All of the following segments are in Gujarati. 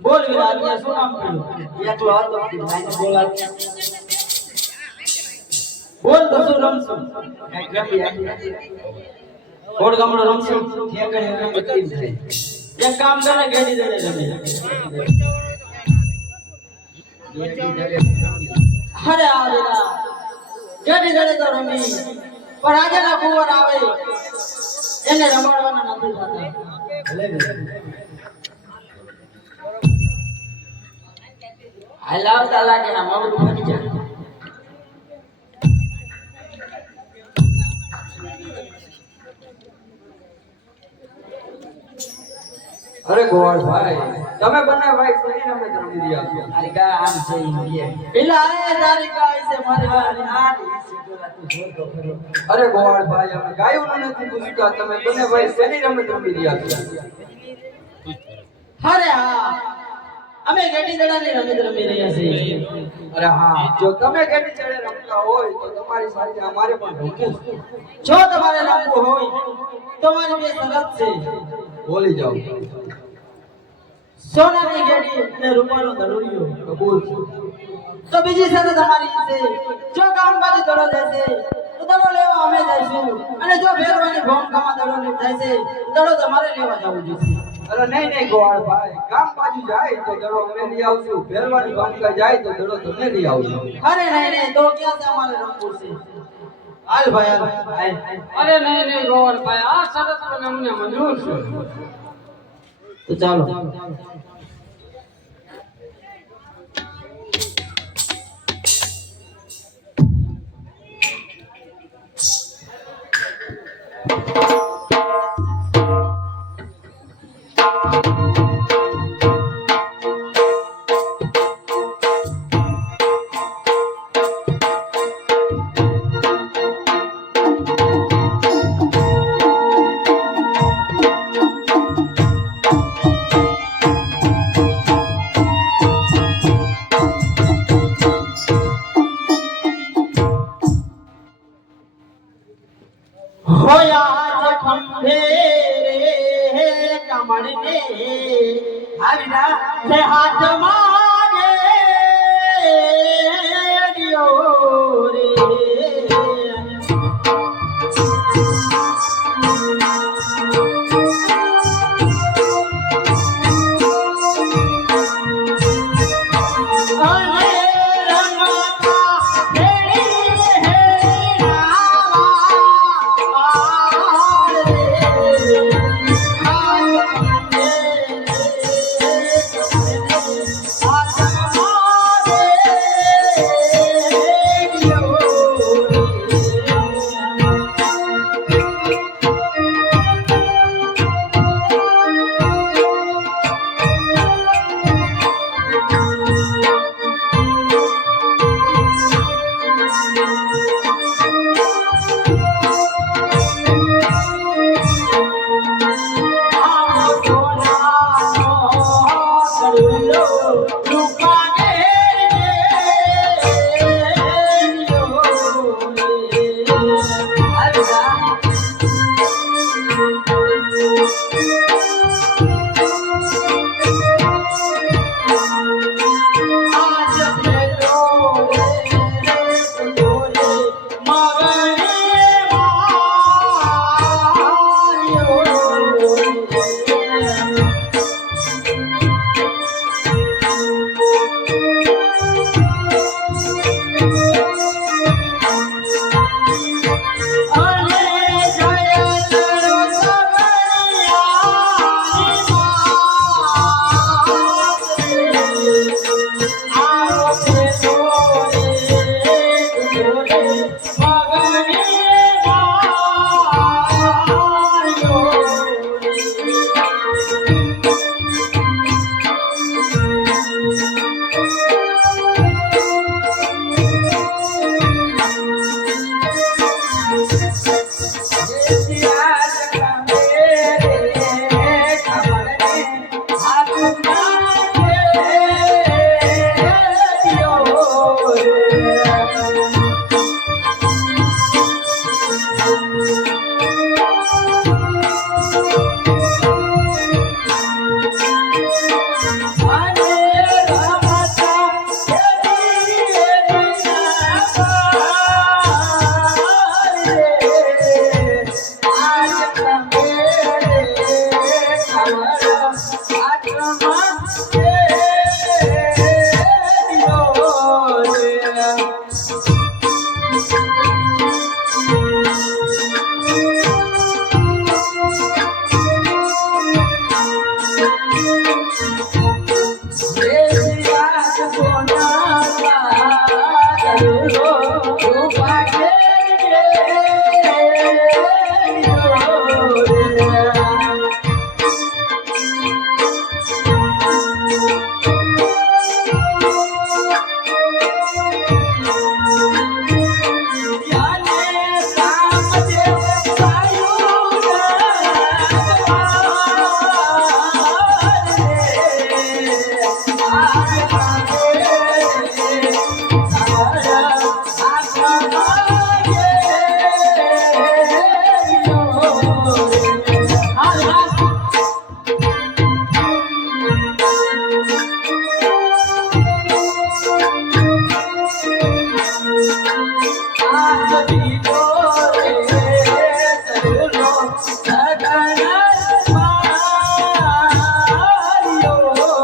બોલ વિરાજ શું કામ કર્યું એકલો હતો બોલા બોલ તો શું રમશું કઈ રમી કોડ ગામડો રમશું એક કામ કરે ગેડી દડે રમી અરે આ બેટા ગેડી દડે તો રમી પણ આજે ના કુંવર આવે એને રમાડવાના નથી થતા હલાવતા લાગે ના મવડું ફરી જાય અરે ગોળ ભાઈ તમે બને ભાઈ સની રમે રમી રહ્યા છો અરે ગા આમ છે ઇન્ડિયા પેલા આય તારી ગાય છે મારી વાલી આલી છે જોલા તું જોર તો ખરો અરે ગોળ ભાઈ અમે ગાયું નથી પૂછતા તમે બને ભાઈ સની રમે રમી રહ્યા છો અરે હા અમે ગેડી દડાની રમત રમી રહ્યા છીએ અરે હા જો તમે ગેડી ચડે રમતા હોય તો તમારી સાથે અમારે પણ રમવું છે જો તમારે રમવું હોય તો મારી બે શરત છે બોલી જાઓ સોનાની ગેડી અને રૂપાનો દડોડિયો કબૂલ તો બીજી શરત અમારી છે જો ગામ બાજુ દડો જશે તો દડો લેવા અમે જઈશું અને જો ભેરવાની ભોંકામાં દડો જશે દડો તમારે લેવા જવું જોઈશે અરે નહીં નહીં ગોળ ભાઈ ગામ બાજુ જાય તો દડો અમે લઈ આવશું ભેરવાની બાંકા જાય તો દડો તમે લઈ આવજો અરે નહીં તો ક્યાં છે અમારે રમવું છે હાલ ભાઈ હાલ અરે નહીં ગોળ ભાઈ આ શરત પણ અમને મંજૂર છે તો ચાલો હોયા જે ખંભે રે કમળને આવીના લે હાથ માગે દિયો રે આજ બીજો રે ચલો સગન માર્યો રે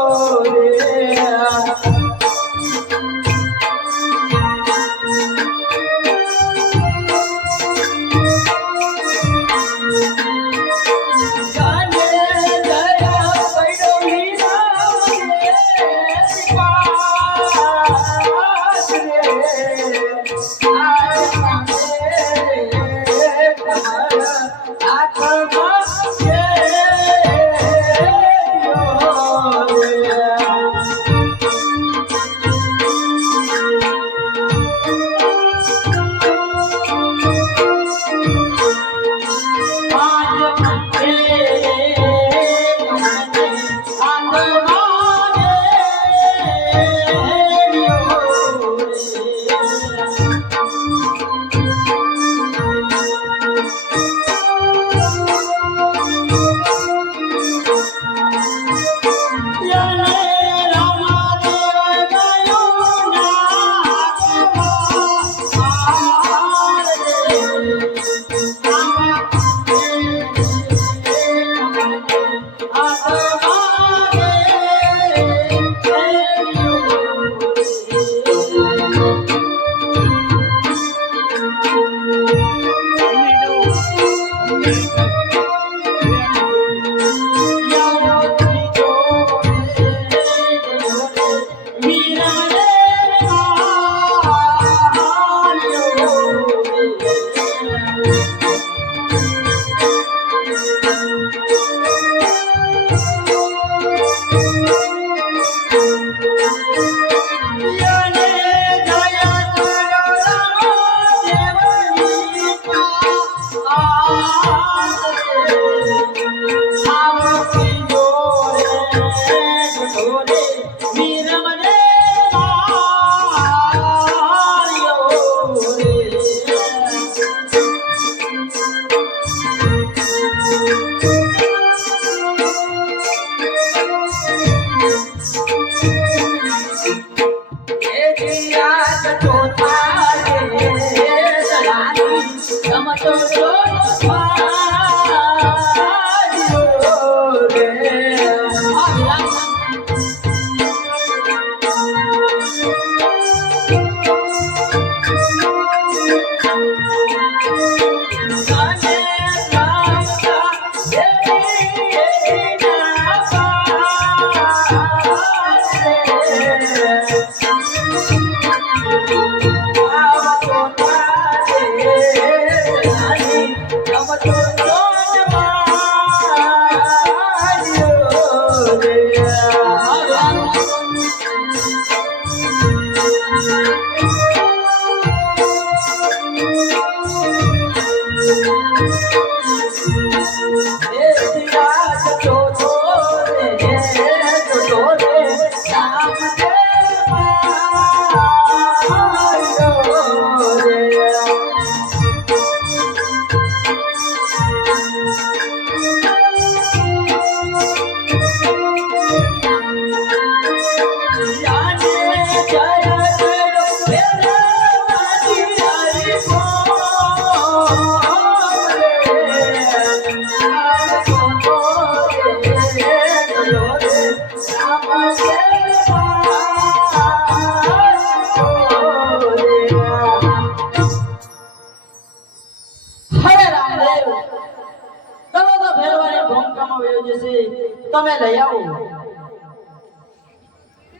તમે લઈ આવો.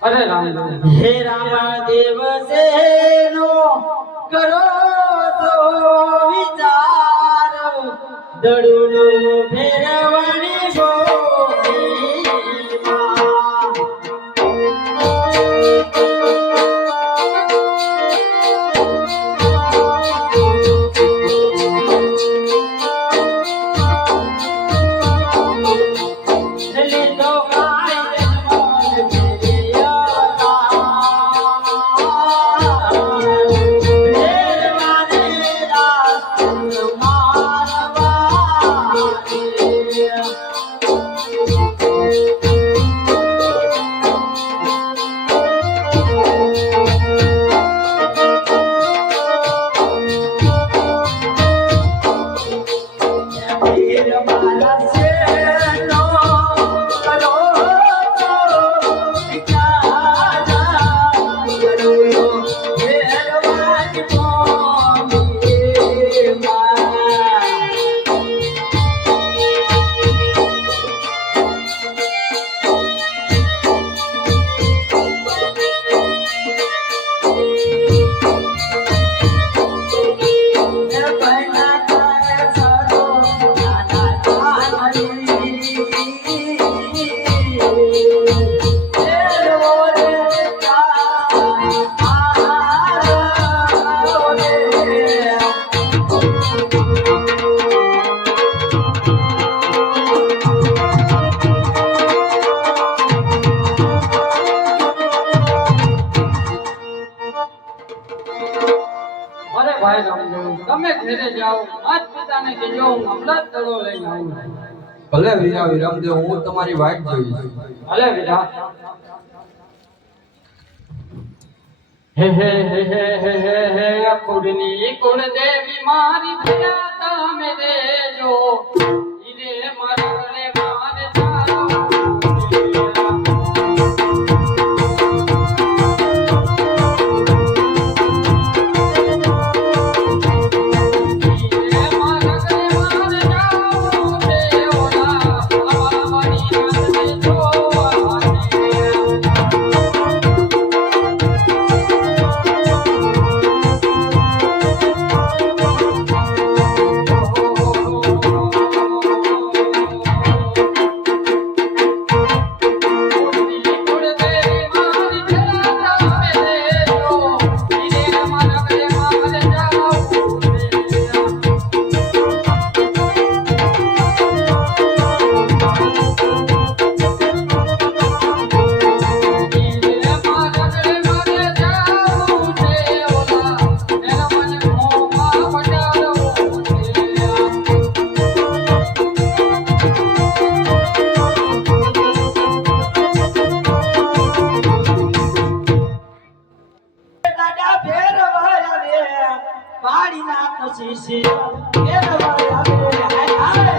અરે રામદેવ હે રામદેવ સેનો કરો તો વિચાર દડુનો ફેરવણી ગોળીમાં. લીધો કાય Yeah. ભાઈ રામદેવ, તમે ઘરે જાઓ, માત પિતાને કહેજો હું હમણાં જ દડો લઈને આવું છું. ભલે વીરા વિરમદેવ, હું તમારી વાટ જોઈશ. ભલે વીરા. હે હે હે હે હે હે હે કુળની કુળદેવી મારી પ્રિયા તમે દેજો, ઈરે મારે મારે ચાલો. પાડી નાખો શીશી ફેરવાયા રે હાય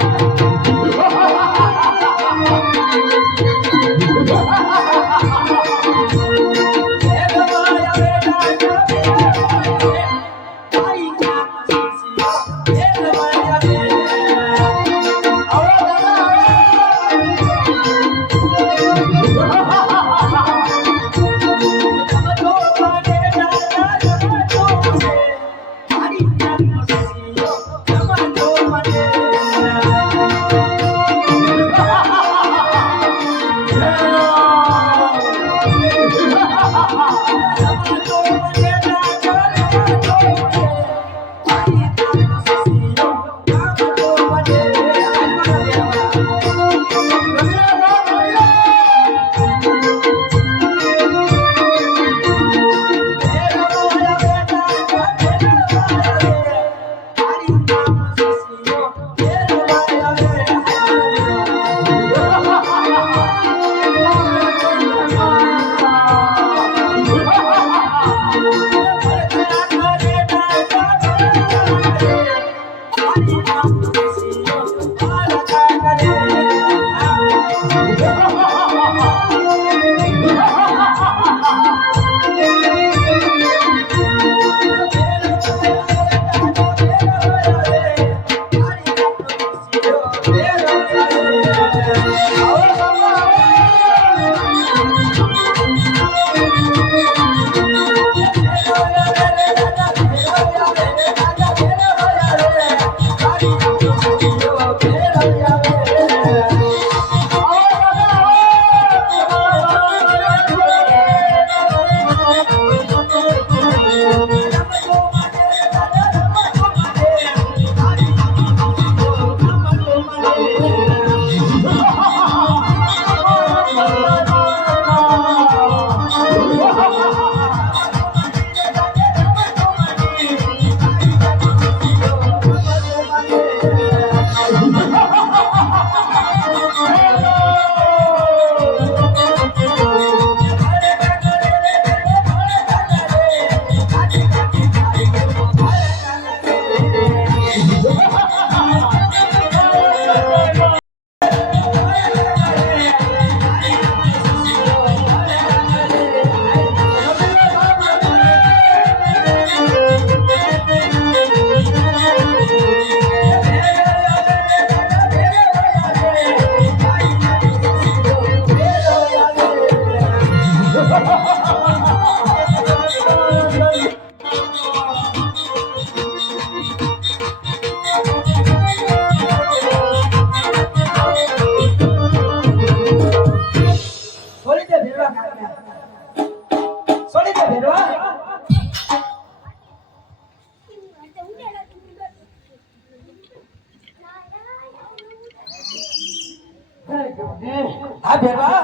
હા ભેરવા,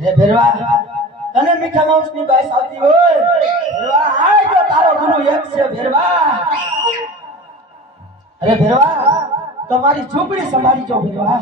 હે ભેરવા, તને મીઠા માણસની બાઈ આવતી હોય ભેરવા આય તો તારો ગુરુ એક છે ભેરવા અરે ભેરવા તમારી ઝૂંપડી સંભાળી જો ભેરવા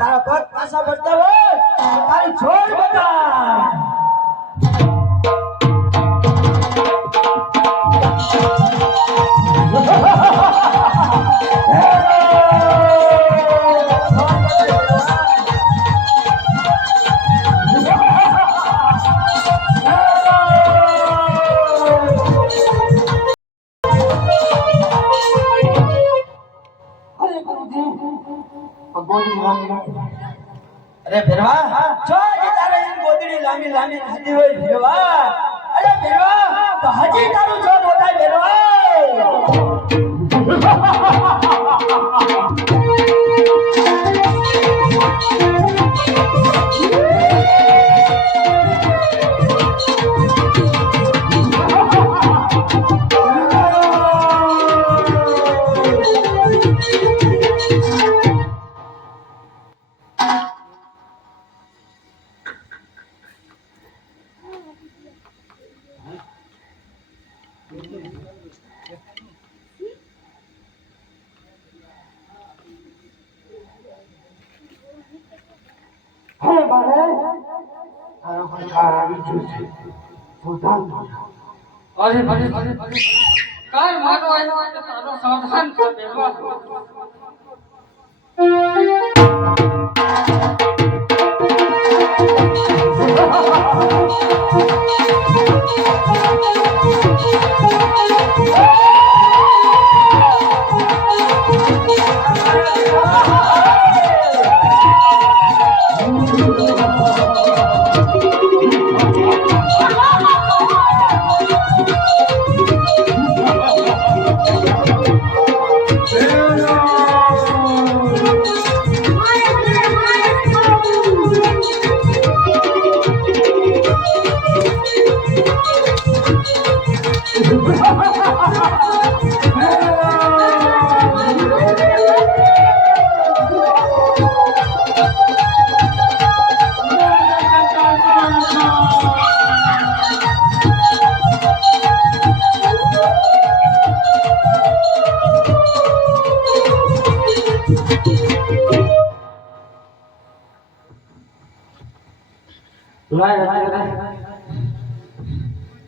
તારા પગ પાછા પડતા હોય તારી છોડ બતા અરે ભેરવા જો તારે ગોદડી લાંબી લાંબી થતી હોય ભેરવા અરે ભેરવા તો હજી તારું જો મોટા ભેરવા અરે કાર મારો આવ્યો એટલે તારો સાવધાન કર ભેરવા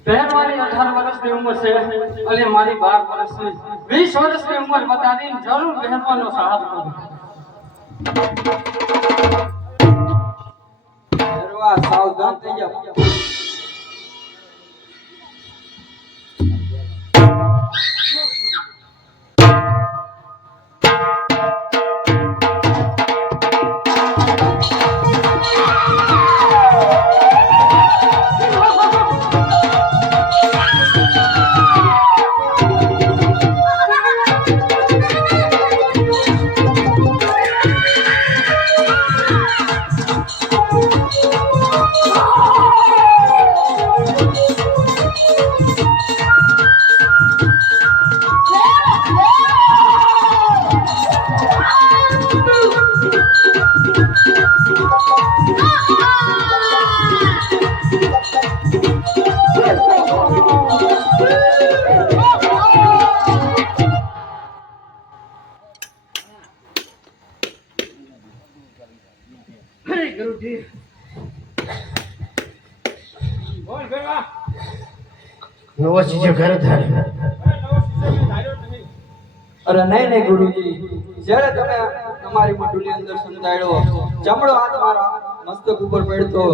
પહેરવાની 18 વર્ષની ઉંમર છે અને મારી 12 વર્ષની 20 વર્ષની ઉંમર વધારીને જરૂર પહેરવાનો સાહસ કરો ભેરવા સાવધાન થઈ જાવ નવો ચીજો ઘરે થાય અરે નહીં ગુરુજી જ્યારે તમે તમારી મંડળની અંદર સંતાડ્યો જમણો હાથ મારા મસ્તક ઉપર પડતો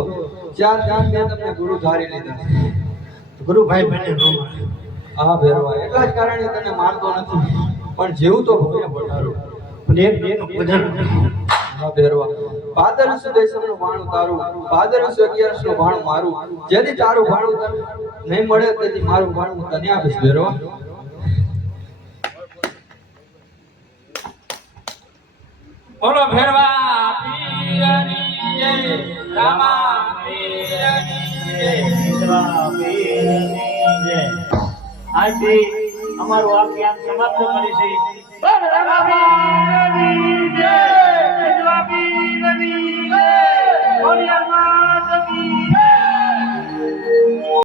જ્યાં ત્યાં મેં તમને ગુરુ ધારી લીધા ગુરુ ભાઈ બને નો હા ભેરવા એટલા જ કારણે તને મારતો નથી પણ જેવું તો ભોગે પડારો પણ એક નું ભજન હા ભેરવા ભાદર સુદેશનું ભાણું તારું ભાદર 11 નું ભાણું મારું જેથી તારું ભાણું તને નહીં મળે તેથી મારું ભાણું તને આપીશ ભેરવા બોલો ભેરવા પીરની જય રામા પીરની જય ભેરવા પીરની જય. આજથી અમારું આ જ્ઞાન સમાપ્ત કરે છે.